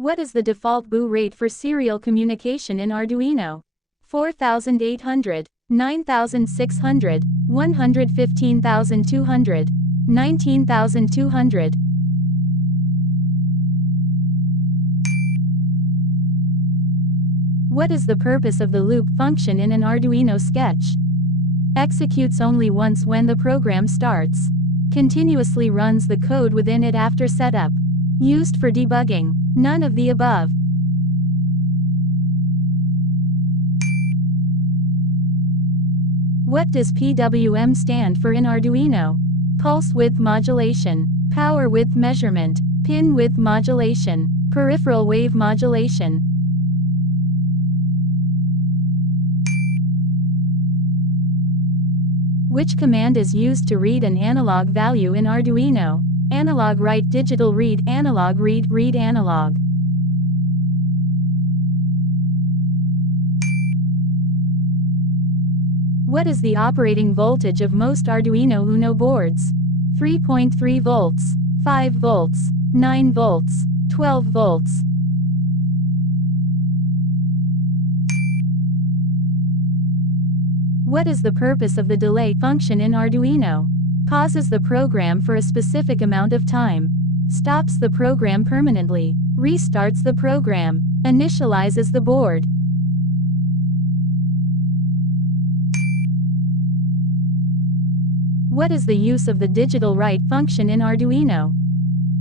What is the default baud rate for serial communication in Arduino? 4800, 9600, 115200, 19200. What is the purpose of the loop function in an Arduino sketch? Executes only once when the program starts. Continuously runs the code within it after setup. Used for debugging. None of the above. What does PWM stand for in Arduino? Pulse width modulation, power width measurement, pin width modulation, peripheral wave modulation. Which command is used to read an analog value in Arduino? Analog write, digital read, analog read, read analog. What is the operating voltage of most Arduino Uno boards? 3.3 volts, 5 volts, 9 volts, 12 volts. What is the purpose of the delay function in Arduino? Pauses the program for a specific amount of time. Stops the program permanently. Restarts the program. Initializes the board. What is the use of the digital write function in Arduino?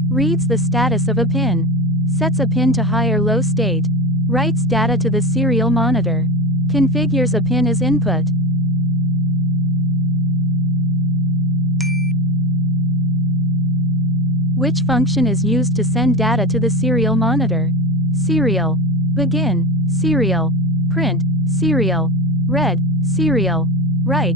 Reads the status of a pin. Sets a pin to high or low state. Writes data to the serial monitor. Configures a pin as input. Which function is used to send data to the serial monitor? Serial. Begin. Serial. Print. Serial. Read. Serial. Write.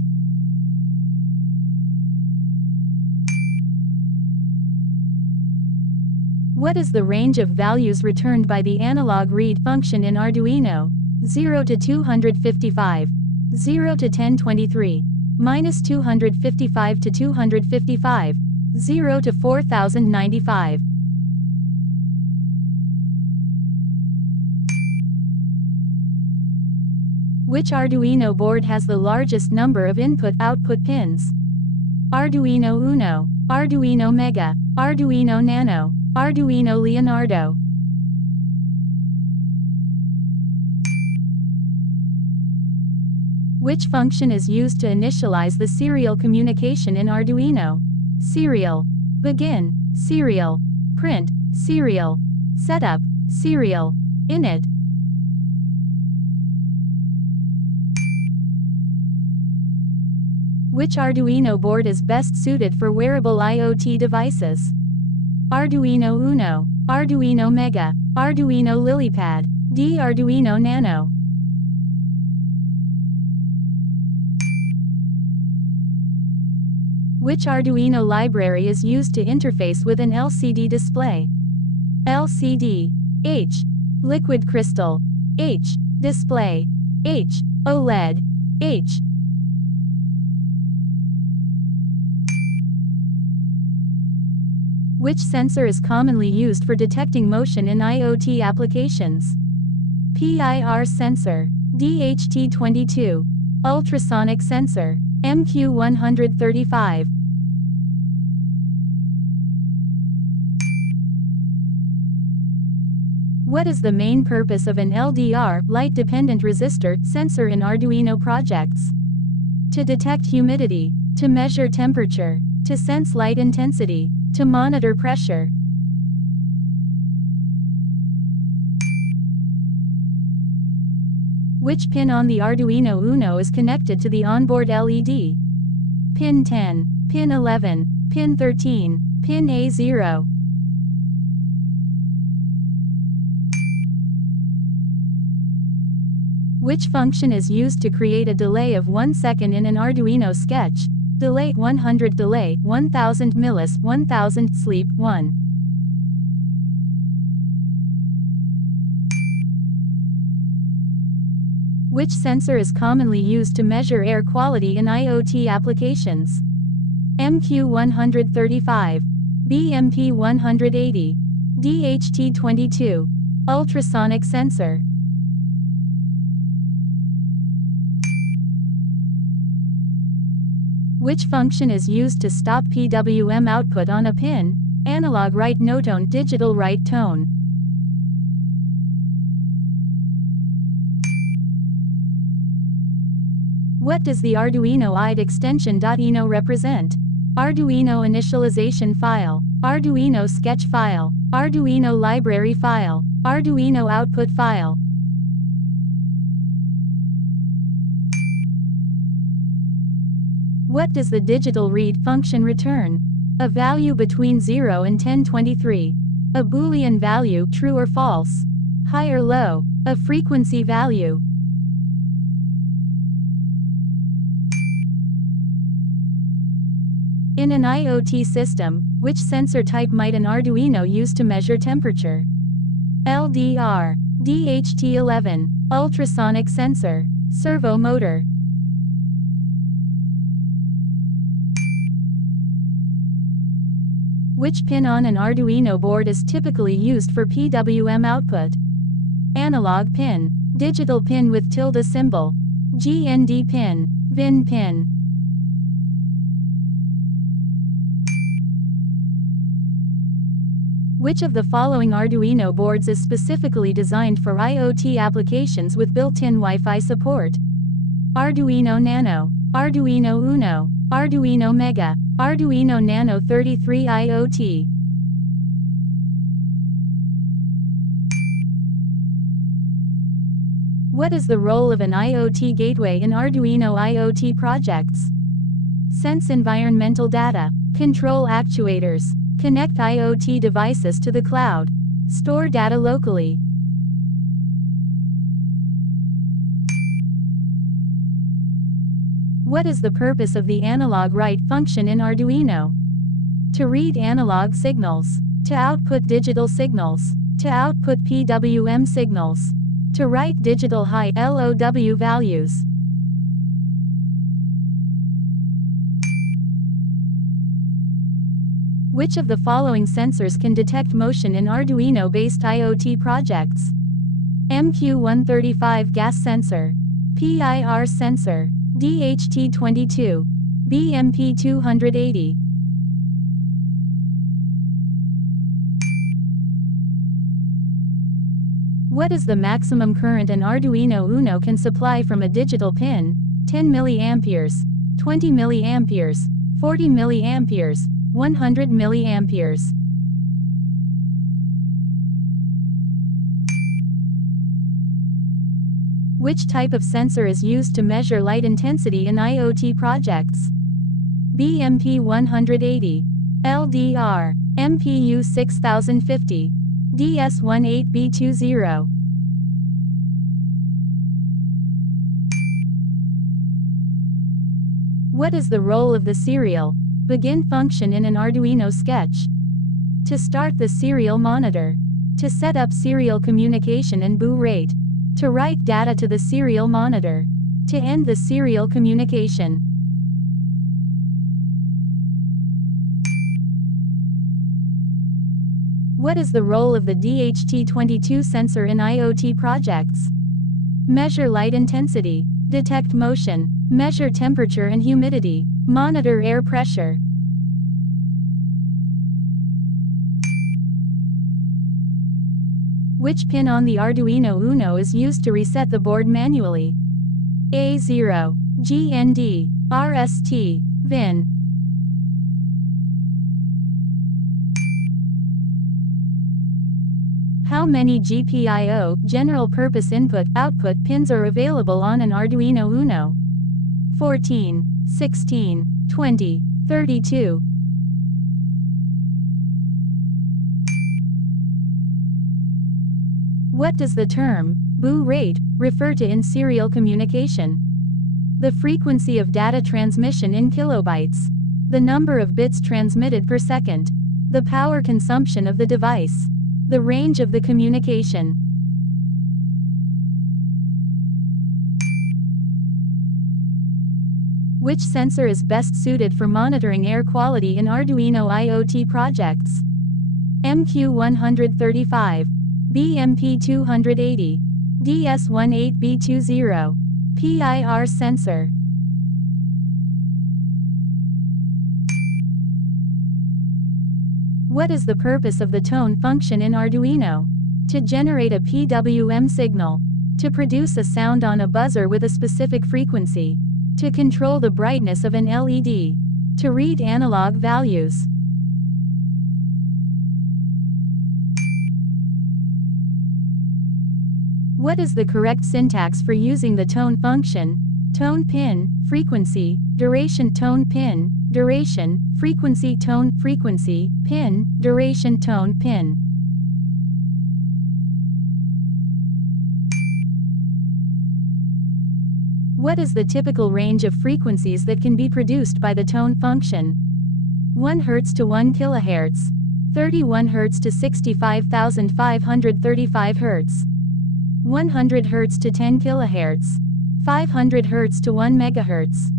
What is the range of values returned by the analog read function in Arduino? 0 to 255. 0 to 1023. Minus 255 to 255. 0 to 4095. Which Arduino board has the largest number of input-output pins? Arduino Uno, Arduino Mega, Arduino Nano, Arduino Leonardo. Which function is used to initialize the serial communication in Arduino? Serial. Begin. Serial. Print. Serial. Setup. Serial. Init. Which Arduino board is best suited for wearable IoT devices? Arduino Uno, Arduino Mega, Arduino LilyPad, Arduino Nano. Which Arduino library is used to interface with an LCD display? LCD, H. Liquid Crystal, H. Display, H. OLED, H. Which sensor is commonly used for detecting motion in IoT applications? PIR sensor, DHT22, ultrasonic sensor, MQ135. What is the main purpose of an LDR, light-dependent resistor, sensor in Arduino projects? To detect humidity, to measure temperature, to sense light intensity, to monitor pressure. Which pin on the Arduino Uno is connected to the onboard LED? Pin 10, Pin 11, Pin 13, Pin A0. Which function is used to create a delay of 1 second in an Arduino sketch? Delay 100, delay 1000, millis 1000, sleep 1. Which sensor is commonly used to measure air quality in IoT applications? MQ135, BMP180, DHT22, Ultrasonic sensor. Which function is used to stop PWM output on a pin? Analog write no tone, digital write tone. What does the Arduino IDE extension.ino represent? Arduino initialization file, Arduino sketch file, Arduino library file, Arduino output file. What does the digital read function return? A value between 0 and 1023. A Boolean value, true or false. High or low. A frequency value. In an IoT system, which sensor type might an Arduino use to measure temperature? LDR, DHT11, ultrasonic sensor, servo motor. Which pin on an Arduino board is typically used for PWM output? Analog pin, digital pin with tilde symbol, GND pin, VIN pin. Which of the following Arduino boards is specifically designed for IoT applications with built-in Wi-Fi support? Arduino Nano, Arduino Uno, Arduino Mega, Arduino Nano 33 IoT. What is the role of an IoT gateway in Arduino IoT projects? Sense environmental data, control actuators, connect IoT devices to the cloud, store data locally. What is the purpose of the analog write function in Arduino? To read analog signals, to output digital signals, to output PWM signals, to write digital high LOW values. Which of the following sensors can detect motion in Arduino-based IoT projects? MQ135 gas sensor, PIR sensor, DHT22, BMP280. What is the maximum current an Arduino Uno can supply from a digital pin? 10 mA, 20 mA, 40 mA, 100 mA. Which type of sensor is used to measure light intensity in IoT projects? BMP180, LDR, MPU 6050, DS18B20. What is the role of the serial begin function in an Arduino sketch? To start the serial monitor, to set up serial communication and boot rate, to write data to the serial monitor, to end the serial communication. What is the role of the DHT22 sensor in IoT projects? Measure light intensity, detect motion, measure temperature and humidity, monitor air pressure. Which pin on the Arduino Uno is used to reset the board manually? A0, GND, RST, VIN. How many GPIO, general purpose input-output pins are available on an Arduino Uno? 14, 16, 20, 32. What does the term boot rate refer to in serial communication? The frequency of data transmission in kilobytes, the number of bits transmitted per second, the power consumption of the device, the range of the communication. Which sensor is best suited for monitoring air quality in Arduino IoT projects? MQ135, BMP280, DS18B20, PIR sensor. What is the purpose of the tone function in Arduino? To generate a PWM signal. To produce a sound on a buzzer with a specific frequency. To control the brightness of an LED. To read analog values. What is the correct syntax for using the tone function? Tone pin, frequency, duration tone pin, duration, frequency tone, frequency, pin, duration tone pin. What is the typical range of frequencies that can be produced by the tone function? 1 Hz to 1 kHz, 31 Hz to 65,535 Hz, 100 Hz to 10 kHz, 500 Hz to 1 MHz.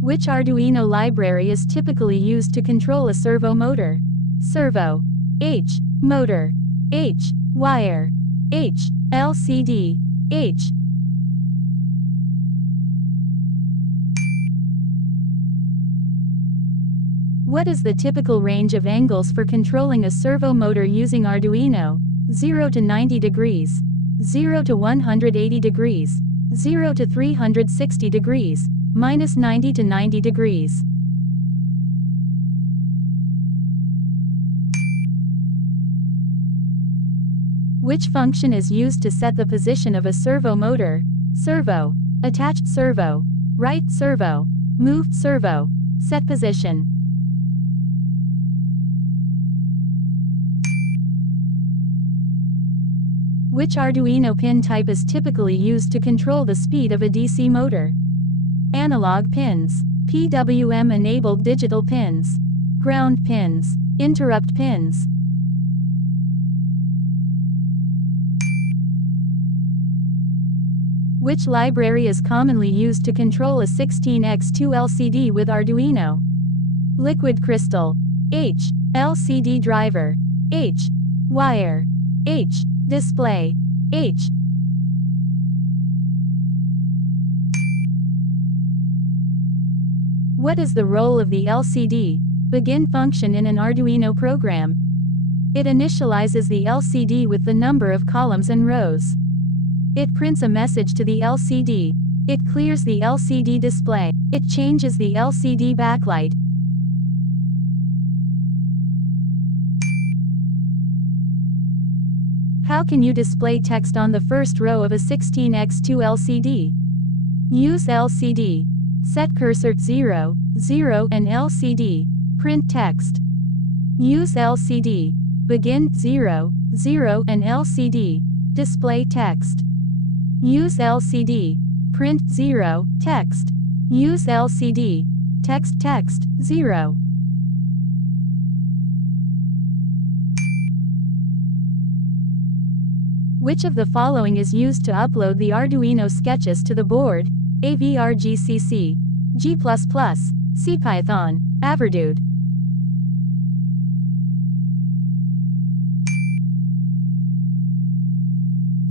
Which Arduino library is typically used to control a servo motor? Servo. H. Motor. H. Wire. H. LCD. H. What is the typical range of angles for controlling a servo motor using Arduino? 0 to 90 degrees, 0 to 180 degrees, 0 to 360 degrees, minus 90 to 90 degrees. Which function is used to set the position of a servo motor? Servo. Attached servo. Right servo. Moved servo. Set position. Which Arduino pin type is typically used to control the speed of a DC motor? Analog pins, PWM-enabled digital pins, ground pins, interrupt pins. Which library is commonly used to control a 16x2 LCD with Arduino? Liquid crystal, H, LCD driver, H, wire, H, display, H. What is the role of the LCD begin function in an Arduino program? It initializes the LCD with the number of columns and rows. It prints a message to the LCD. It clears the LCD display. It changes the LCD backlight. How can you display text on the first row of a 16x2 LCD? Use LCD. Set cursor 0, 0 and LCD. Print text. Use LCD. Begin 0, 0 and LCD. Display text. Use LCD. Print 0, text. Use LCD. Text 0. Which of the following is used to upload the Arduino sketches to the board? AVRGCC, G++, CPython, Averdude.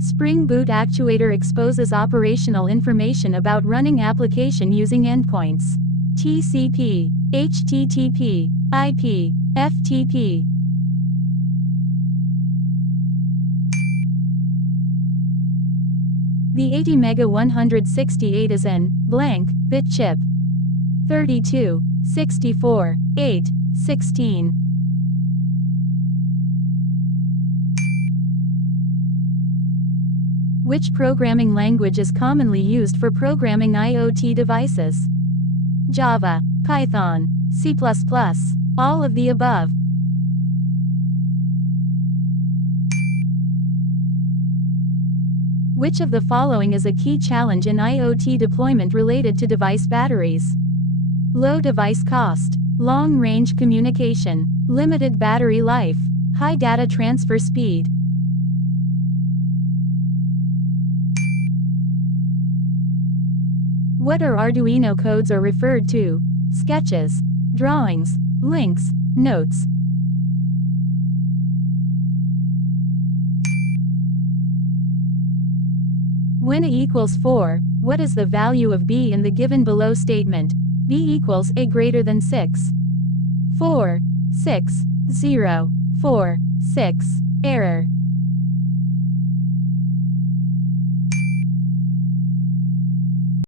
Spring Boot Actuator exposes operational information about running application using endpoints. TCP, HTTP, IP, FTP. The ATmega168 is an blank bit chip. 32, 64, 8, 16. Which programming language is commonly used for programming IoT devices? Java, Python, C++, all of the above. Which of the following is a key challenge in IoT deployment related to device batteries? Low device cost, long-range communication, limited battery life, high data transfer speed. What are Arduino codes are referred to? Sketches, drawings, Links, notes. When a equals 4, what is the value of b in the given below statement? b equals a greater than 6. 4, 6, 0, 4, 6. Error.